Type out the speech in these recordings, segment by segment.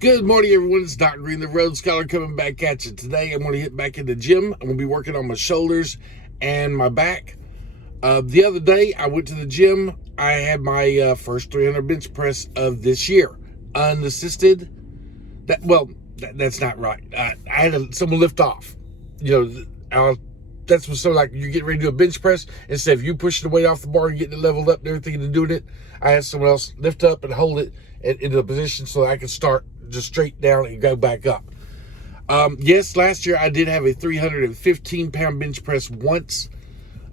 Good morning, everyone. It's Doc Green, the Road Scholar, coming back at you. Today, I'm going to hit back in the gym. I'm going to be working on my shoulders and my back. The other day, I went to the gym. I had my first 300 bench press of this year, unassisted. That's not right. I had someone lift off. That's what's so like you're getting ready to do a bench press. Instead of you pushing the weight off the bar and getting it leveled up and everything and doing it, I had someone else lift up and hold it into a position so I could start just straight down and go back up. Yes, last year I did have a 315-pound bench press once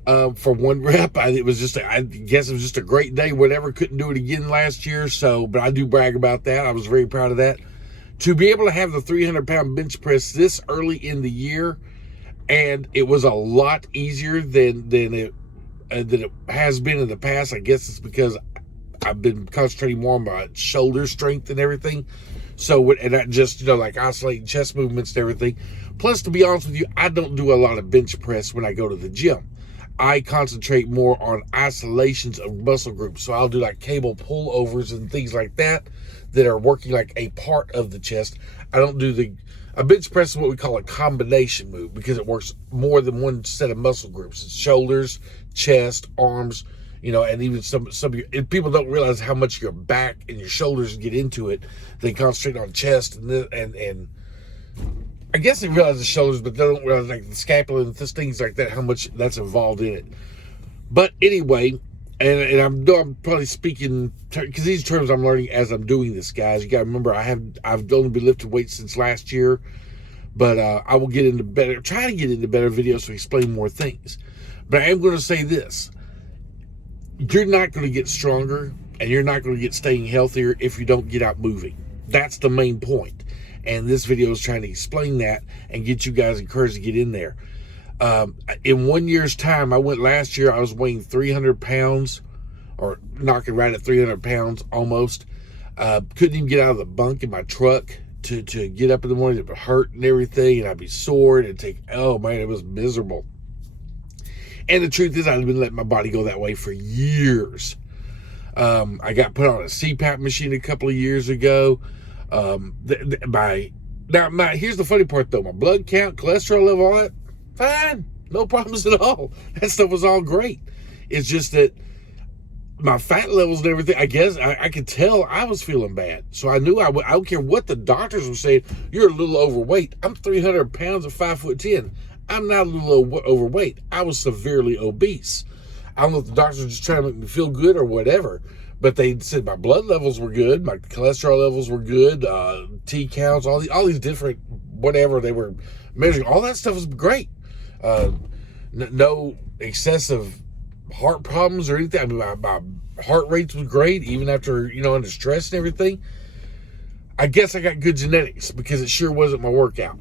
for one rep. I guess it was just a great day, whatever. Couldn't do it again last year, but I do brag about that. I was very proud of that. To be able to have the 300-pound bench press this early in the year, and it was a lot easier than it has been in the past. I guess it's because I've been concentrating more on my shoulder strength and everything. And that just, like oscillating chest movements and everything. Plus, to be honest with you, I don't do a lot of bench press when I go to the gym. I concentrate more on isolations of muscle groups. So I'll do like cable pullovers and things like that are working like a part of the chest. I don't do a bench press is what we call a combination move because it works more than one set of muscle groups. It's shoulders, chest, arms, and even some of your, and people don't realize how much your back and your shoulders get into it. They concentrate on chest and I guess they realize the shoulders, but they don't realize like the scapula and things like that, how much that's involved in it. But anyway, and I'm probably speaking because these terms I'm learning as I'm doing this, guys. You got to remember I've only been lifting weights since last year, but I will try to get into better videos to explain more things. But I am going to say this. You're not going to get stronger and you're not going to get staying healthier if you don't get out moving. That's the main point. And this video is trying to explain that and get you guys encouraged to get in there. In 1 year's time, last year, I was weighing 300 pounds or knocking right at 300 pounds almost. Couldn't even get out of the bunk in my truck to get up in the morning. It would hurt and everything, and I'd be sore and oh man, it was miserable. And the truth is, I've been letting my body go that way for years. I got put on a CPAP machine a couple of years ago. Here's the funny part though. My blood count, cholesterol level, all that, fine. No problems at all. That stuff was all great. It's just that my fat levels and everything, I guess I could tell I was feeling bad. So I knew I don't care what the doctors were saying, you're a little overweight. I'm 300 pounds and 5'10". I'm not a little overweight. I was severely obese. I don't know if the doctors were just trying to make me feel good or whatever, but they said my blood levels were good, my cholesterol levels were good, T counts, all these different whatever they were measuring. All that stuff was great. No excessive heart problems or anything. I mean, my heart rates was great, even after, under stress and everything. I guess I got good genetics because it sure wasn't my workout.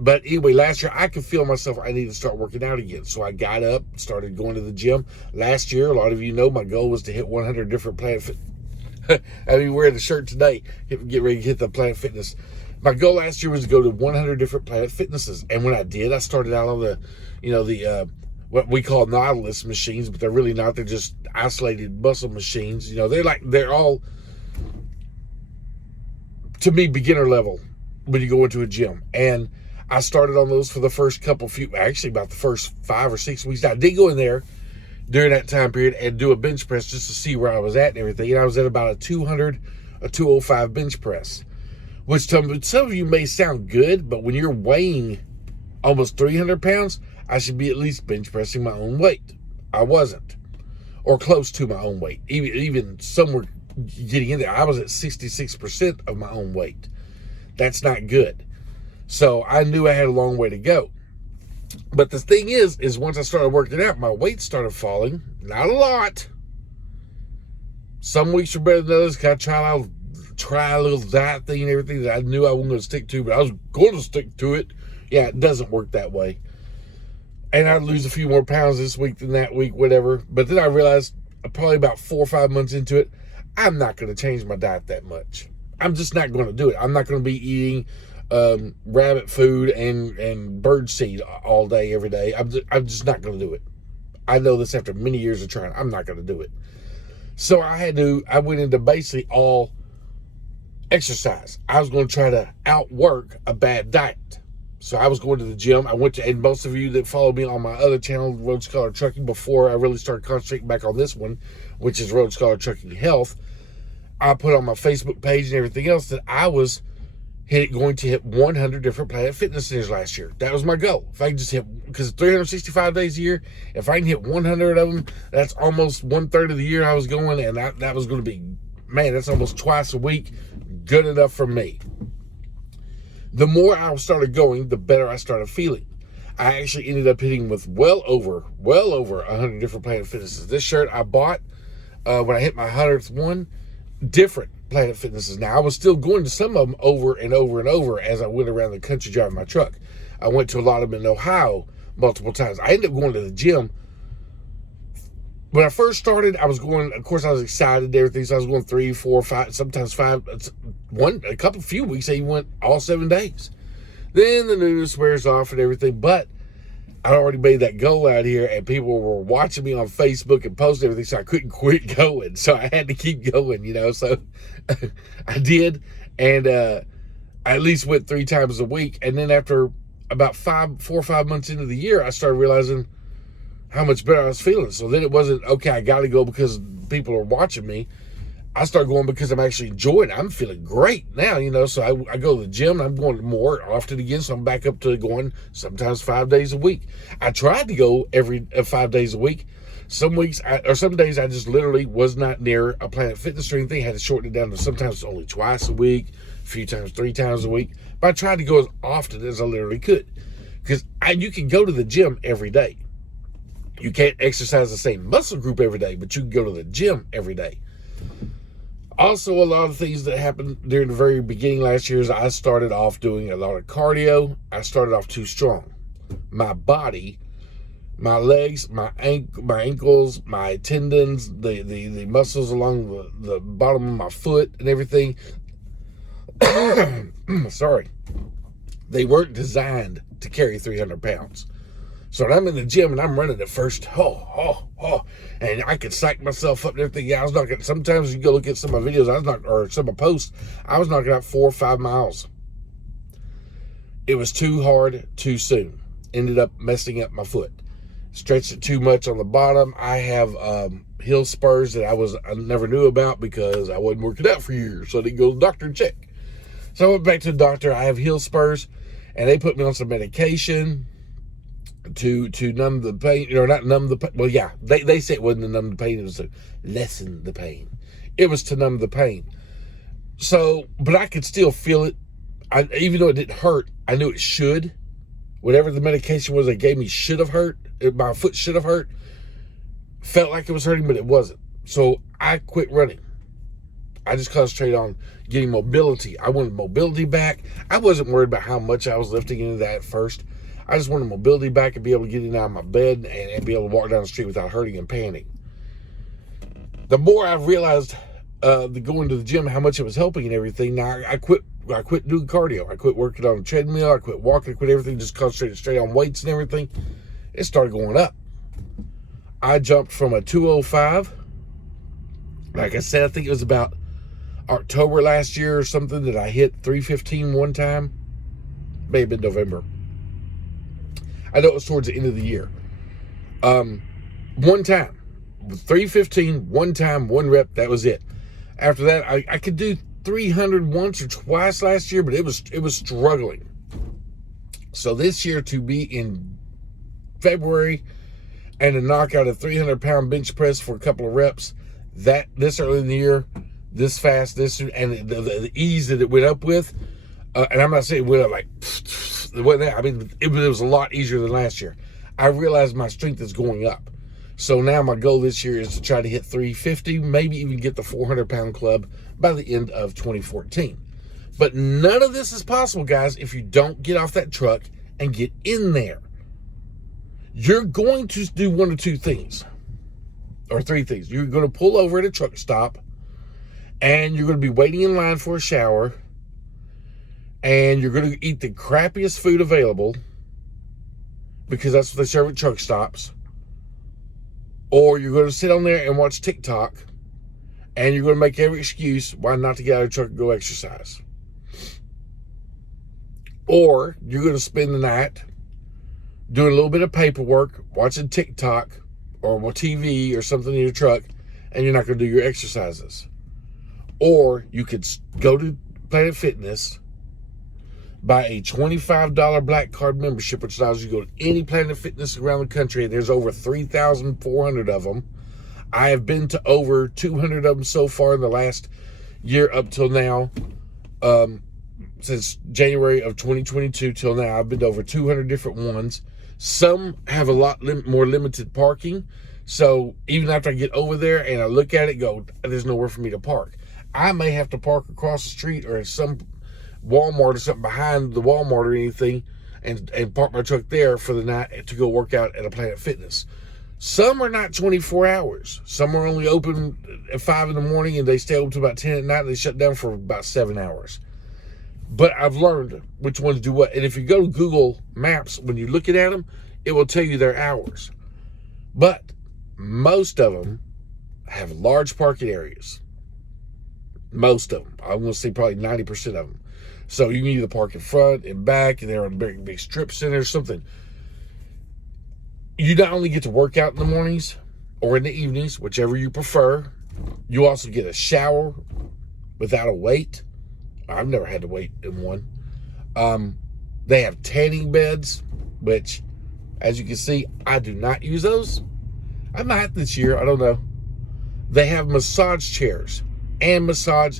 But anyway, last year I could feel myself, I needed to start working out again. So I got up, started going to the gym. Last year, a lot of you know, my goal was to hit 100 different Planet Fitness. I mean, wearing the shirt today, get ready to hit the Planet Fitness. My goal last year was to go to 100 different Planet Fitnesses. And when I did, I started out on the what we call Nautilus machines, but they're really not. They're just isolated muscle machines. They're all, to me, beginner level when you go into a gym. And I started on those for the first about the first 5 or 6 weeks. I did go in there during that time period and do a bench press just to see where I was at and everything. And I was at about a 205 bench press, which to some of you may sound good, but when you're weighing almost 300 pounds, I should be at least bench pressing my own weight. I wasn't, or close to my own weight. Even somewhere getting in there, I was at 66% of my own weight. That's not good. So I knew I had a long way to go. But the thing is once I started working out, my weight started falling. Not a lot. Some weeks were better than others. I try a little diet thing and everything that I knew I wasn't going to stick to, but I was going to stick to it. Yeah, it doesn't work that way. And I'd lose a few more pounds this week than that week, whatever. But then I realized probably about 4 or 5 months into it, I'm not going to change my diet that much. I'm just not going to do it. I'm not going to be eating rabbit food and bird seed all day, every day. I'm just not going to do it. I know this after many years of trying. I'm not going to do it. So I went into basically all exercise. I was going to try to outwork a bad diet. So I was going to the gym. I went to, and most of you that follow me on my other channel, Road Scholar Trucking, before I really started concentrating back on this one, which is Road Scholar Trucking Health, I put on my Facebook page and everything else that I was going to hit 100 different Planet Fitness centers last year. That was my goal. If I can just hit, because 365 days a year, if I can hit 100 of them, that's almost 1/3 of the year I was going, and that was going to be, man, that's almost twice a week. Good enough for me. The more I started going, the better I started feeling. I actually ended up hitting with well over 100 different Planet Fitnesses. This shirt I bought when I hit my 100th one, different Planet Fitnesses. Now, I was still going to some of them over and over and over as I went around the country driving my truck. I went to a lot of them in Ohio multiple times. I ended up going to the gym. When I first started, I was going, of course, I was excited and everything, so I was going 3, 4, 5, sometimes 5, few weeks, I even went all 7 days. Then the newness wears off and everything, but I already made that goal out here, and people were watching me on Facebook and posting everything, so I couldn't quit going, so I had to keep going, so I did, and I at least went 3 times a week, and then after about 4 or 5 months into the year, I started realizing how much better I was feeling. So then it wasn't, okay, I got to go because people are watching me. I started going because I'm actually enjoying it. I'm feeling great now, so I go to the gym, and I'm going more often again, so I'm back up to going sometimes 5 days a week. I tried to go every 5 days a week. Some weeks, some days I just literally was not near a Planet Fitness or anything. I had to shorten it down to sometimes only twice a week, a few times 3 times a week. But I tried to go as often as I literally could, because you can go to the gym every day. You can't exercise the same muscle group every day, but you can go to the gym every day. Also, a lot of things that happened during the very beginning last year is I started off doing a lot of cardio. I started off too strong. My body, my legs, my ankles, my tendons, the muscles along the bottom of my foot and everything, sorry, they weren't designed to carry 300 pounds. So when I'm in the gym and I'm running at first, and I could psych myself up and everything. Yeah, I was knocking, sometimes you go look at some of my videos, or some of my posts, I was knocking out 4 or 5 miles. It was too hard, too soon. Ended up messing up my foot. Stretched it too much on the bottom. I have heel spurs that I never knew about because I wasn't working out for years. So I didn't go to the doctor and check. So I went back to the doctor. I have heel spurs, and they put me on some medication to numb the pain, or not numb the pain. Well, yeah, they said it wasn't to numb the pain, it was to lessen the pain. It was to numb the pain. So, but I could still feel it. Even though it didn't hurt, I knew it should. Whatever the medication was they gave me should have hurt. My foot should have hurt. Felt like it was hurting, but it wasn't. So I quit running. I just concentrated on getting mobility. I wanted mobility back. I wasn't worried about how much I was lifting into that at first. I just wanted mobility back and be able to get in out of my bed and be able to walk down the street without hurting and panting. The more I've realized going to the gym, how much it was helping and everything, now I quit doing cardio. I quit working on the treadmill. I quit walking. I quit everything. Just concentrated straight on weights and everything. It started going up. I jumped from a 205. Like I said, I think it was about October last year or something that I hit 315 one time. May have been November. I know it was towards the end of the year. One time. 315, one time, 1 rep, that was it. After that, I could do 300 once or twice last year, but it was struggling. So this year, to be in February and to knock out a 300-pound bench press for a couple of reps, this early in the year, this fast, and the ease that it went up with, and I'm not saying it went up like, it wasn't that. I mean, it was a lot easier than last year. I realized my strength is going up. So now my goal this year is to try to hit 350, maybe even get the 400-pound club by the end of 2014. But none of this is possible, guys, if you don't get off that truck and get in there. You're going to do one of 2 things, or 3 things. You're going to pull over at a truck stop, and you're going to be waiting in line for a shower, and you're going to eat the crappiest food available, because that's what they serve at truck stops. Or you're going to sit on there and watch TikTok, And you're going to make every excuse why not to get out of the truck and go exercise. Or you're going to spend the night doing a little bit of paperwork, watching TikTok or TV or something in your truck, and you're not going to do your exercises. Or you could go to Planet Fitness, buy a $25 Black Card membership, which allows you to go to any Planet Fitness around the country. There's over 3,400 of them. I have been to over 200 of them so far in the last year up till now. Since January of 2022 till now, I've been to over 200 different ones. Some have a lot more limited parking. So even after I get over there and I look at it, go, there's nowhere for me to park. I may have to park across the street or in some Walmart or something behind the Walmart or anything and park my truck there for the night to go work out at a Planet Fitness. Some are not 24 hours. Some are only open at 5 in the morning and they stay open till about 10 at night and they shut down for about 7 hours. But I've learned which ones do what. And if you go to Google Maps, when you're looking at them, it will tell you their hours. But most of them have large parking areas. Most of them. I'm going to say probably 90% of them. So you can either park in front and back, and they're in big strip center or something. You not only get to work out in the mornings or in the evenings, whichever you prefer, you also get a shower without a wait. I've never had to wait in one. They have tanning beds, which, as you can see, I do not use those. I might this year. I don't know. They have massage chairs and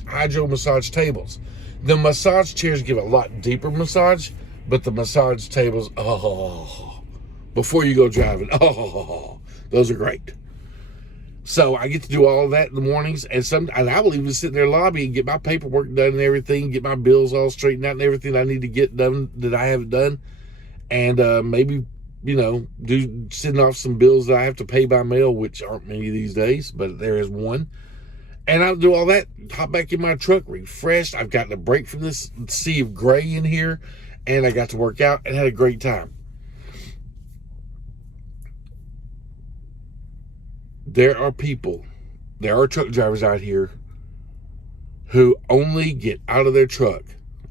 hydro massage tables. The massage chairs give a lot deeper massage, but the massage tables, before you go driving, those are great. So I get to do all of that in the mornings, and I will even sit in their lobby and get my paperwork done and everything, get my bills all straightened out and everything I need to get done that I haven't done, and maybe, sending off some bills that I have to pay by mail, which aren't many these days, but there is one. And I'll do all that, hop back in my truck, refreshed. I've gotten a break from this sea of gray in here, and I got to work out and had a great time. There are truck drivers out here who only get out of their truck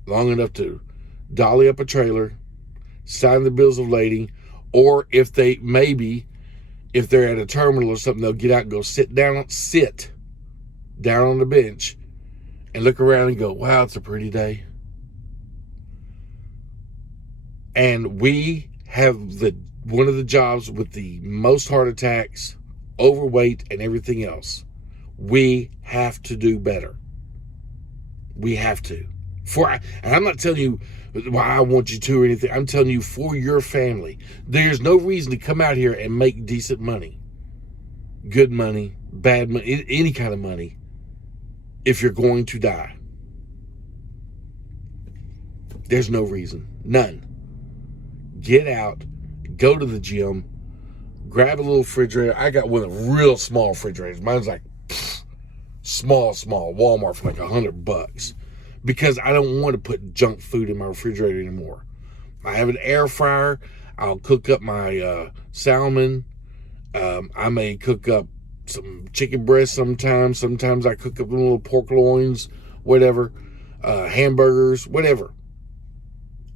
long enough to dolly up a trailer, sign the bills of lading, or if they're at a terminal or something, they'll get out and go sit down on the bench and look around and go, wow, it's a pretty day. And we have one of the jobs with the most heart attacks, overweight, and everything else. We have to do better. We have to. And I'm not telling you why I want you to or anything. I'm telling you for your family. There's no reason to come out here and make decent money. Good money, bad money, any kind of money, if you're going to die. There's no reason. None. Get out, go to the gym, grab a little refrigerator. I got one of the real small refrigerators. Mine's like small, Walmart for like $100 because I don't want to put junk food in my refrigerator anymore. I have an air fryer. I'll cook up my salmon. I may cook up some chicken breast sometimes. Sometimes I cook up little pork loins, whatever, hamburgers, whatever.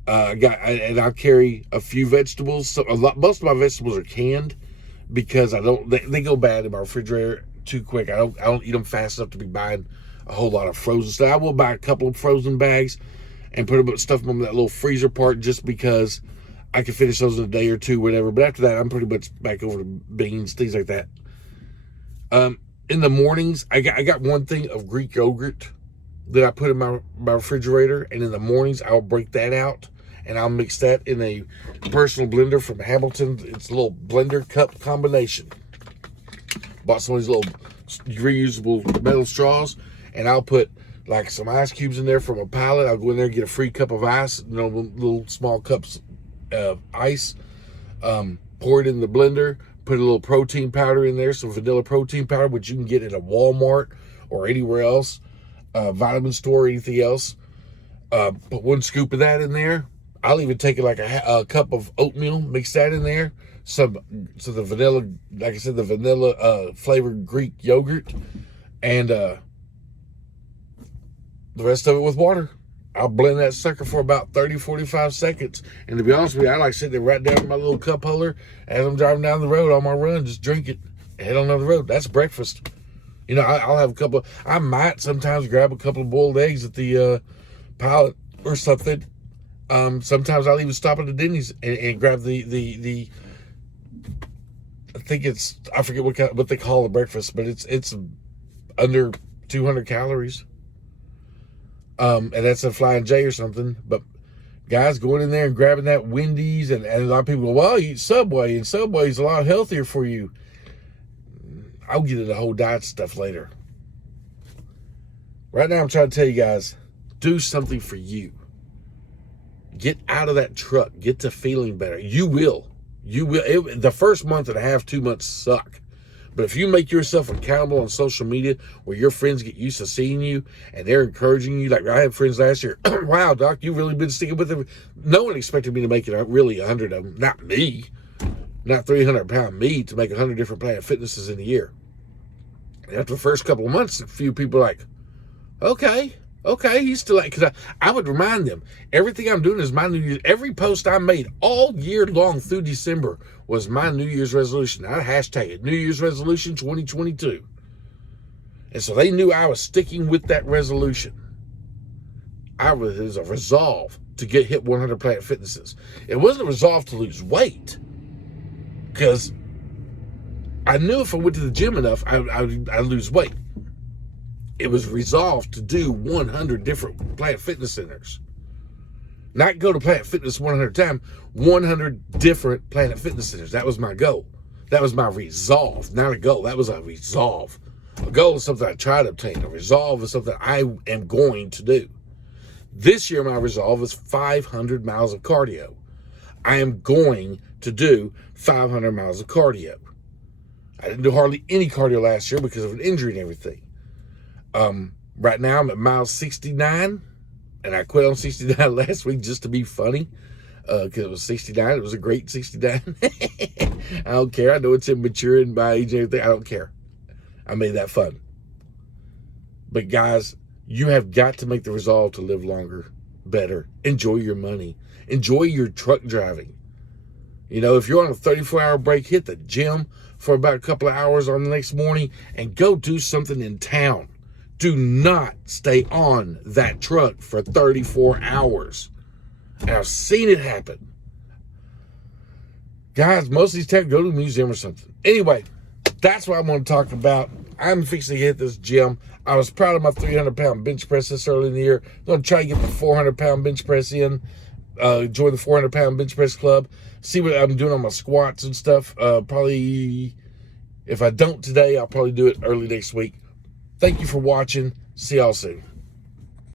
I'll carry a few vegetables. Most of my vegetables are canned because they go bad in my refrigerator too quick. I don't eat them fast enough to be buying a whole lot of frozen stuff. I will buy a couple of frozen bags and stuff them in that little freezer part just because I can finish those in a day or two, whatever. But after that, I'm pretty much back over to beans, things like that. In the mornings, I got one thing of Greek yogurt that I put in my refrigerator, and in the mornings I'll break that out and I'll mix that in a personal blender from Hamilton. It's a little blender cup combination. Bought some of these little reusable metal straws, and I'll put like some ice cubes in there from a pallet. I'll go in there and get a free cup of ice, little small cups of ice, pour it in the blender, put a little protein powder in there, some vanilla protein powder, which you can get at a Walmart or anywhere else, vitamin store or anything else. Put one scoop of that in there. I'll even take it like a cup of oatmeal, mix that in there. The vanilla, like I said, the vanilla flavored Greek yogurt. and the rest of it with water. I'll blend that sucker for about 30, 45 seconds. And to be honest with you, I like sitting there right down in my little cup holder as I'm driving down the road on my run, just drink it, head on down the road. That's breakfast. You know, I'll have a couple. I might sometimes grab a couple of boiled eggs at the Pilot or something. Sometimes I'll even stop at the Denny's and grab the. I think I forget what they call the breakfast, but it's under 200 calories. And that's a Flying J or something. But guys going in there and grabbing that Wendy's, and a lot of people go, well, you eat Subway, and Subway's a lot healthier for you. I'll get into the whole diet stuff later. Right now, I'm trying to tell you guys, do something for you. Get out of that truck. Get to feeling better. You will. The first month and a half, 2 months suck. But if you make yourself accountable on social media where your friends get used to seeing you and they're encouraging you, like I had friends last year, wow, Doc, you've really been sticking with them. No one expected me to make it really 100 of them. Not me. Not 300-pound me to make 100 different Planet Fitnesses in a year. And after the first couple of months, a few people are like, okay, he's still like, because I would remind them, everything I'm doing is my New Year's. Every post I made all year long through December was my New Year's resolution. I hashtag it, New Year's resolution 2022. And so they knew I was sticking with that resolution. It was a resolve to hit 100 Planet Fitnesses. It wasn't a resolve to lose weight, because I knew if I went to the gym enough, I'd lose weight. It was resolved to do 100 different Planet Fitness centers. Not go to Planet Fitness 100 times, 100 different Planet Fitness centers. That was my goal. That was my resolve, not a goal. That was a resolve. A goal is something I try to obtain. A resolve is something I am going to do. This year, my resolve is 500 miles of cardio. I am going to do 500 miles of cardio. I didn't do hardly any cardio last year because of an injury and everything. Right now I'm at mile 69, and I quit on 69 last week just to be funny, because it was 69. It was a great 69. I don't care. I know it's immature in my age and everything. I don't care. I made that fun. But guys, you have got to make the resolve to live longer, better, enjoy your money, enjoy your truck driving. You know, if you're on a 34-hour break, hit the gym for about a couple of hours on the next morning and go do something in town. Do not stay on that truck for 34 hours. And I've seen it happen. Guys, most of these times go to a museum or something. Anyway, that's what I'm going to talk about. I'm fixing to hit this gym. I was proud of my 300-pound bench press this early in the year. I'm going to try to get the 400-pound bench press in. Join the 400-pound bench press club. See what I'm doing on my squats and stuff. Probably, if I don't today, I'll probably do it early next week. Thank you for watching. See y'all soon.